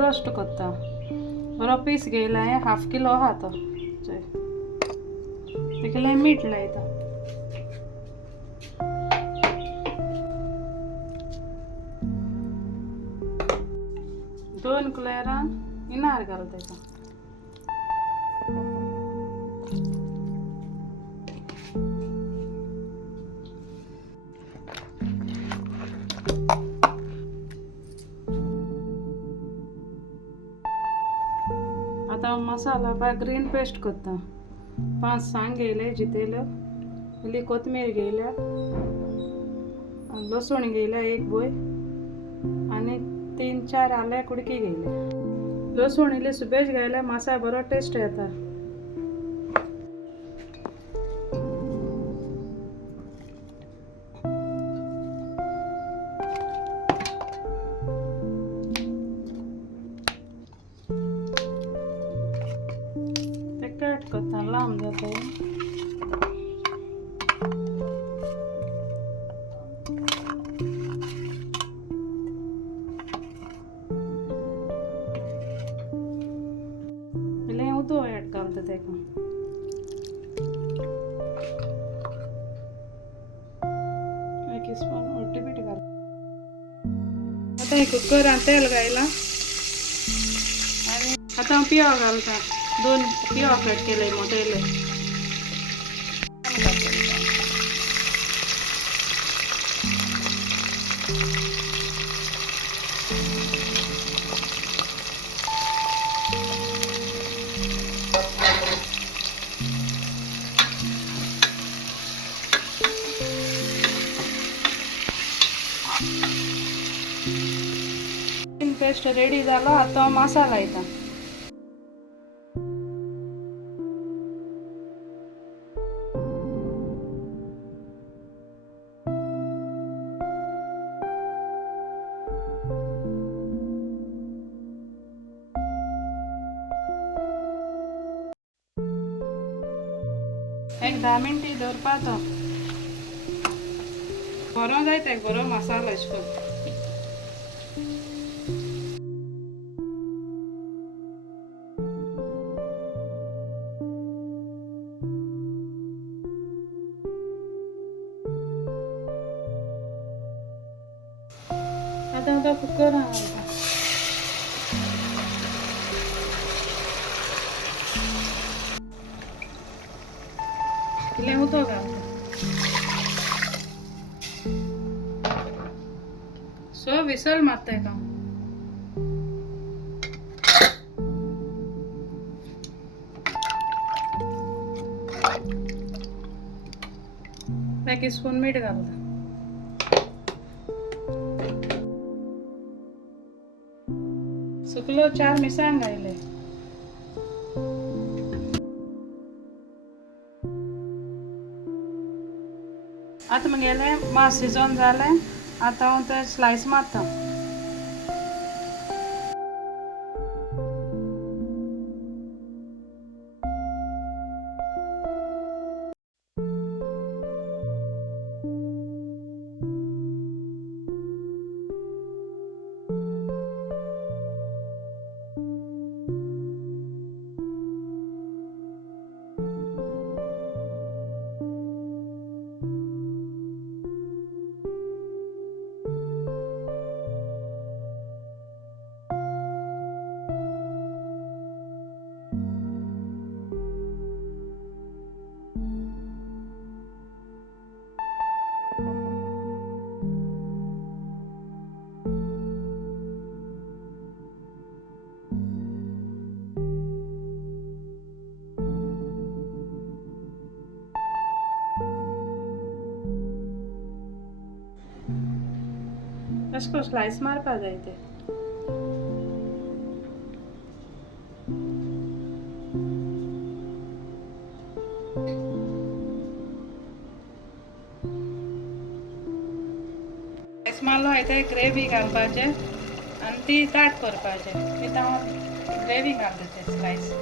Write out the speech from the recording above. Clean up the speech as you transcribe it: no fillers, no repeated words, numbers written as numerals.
roast करता बरो piece घेयला half kilo आहा तो तेका मीठ लायता दोन कुलेरां इनार घाल तेका आता मसाला बाय ग्रीन पेस्ट करता 5-6 घेयले जितेले इल्ली कोथमीर घेयल्या लसूण घेयल्या 1 बोय आनी 3-4 आले कुडकी घेयले लसूण इल्ली सुबेज घायल्या मासा बरो टेस्ट येता कट करता लांब जाता इल्लें उदक ऐड घालता तेका एक स्पून ओटी बीट घाल आता कुकरान तेल घायला आनी आता पियाव घालता 2 पियाव कट केले मोठेले पेस्ट रेडी जाला आता मसाला येता एक 10 मिनटी दवरपा तो बरो जायत एक बरो मसालो अशें करून आता कुकर घालता इल्लें उदक घालता सो विसल मारता तेका एक स्पून मीठ घालता सुकलो 4 मिरसांग घायले आता मगेले मास शिजोन जाले आता हांव ते स्लायस मारता अशें स्लायस मारपा जाय ते स्लायस मारलो ते ग्रेवी घालपाचे आनी ती ताट करपाचे ती हांव ग्रेवी घालता स्लायस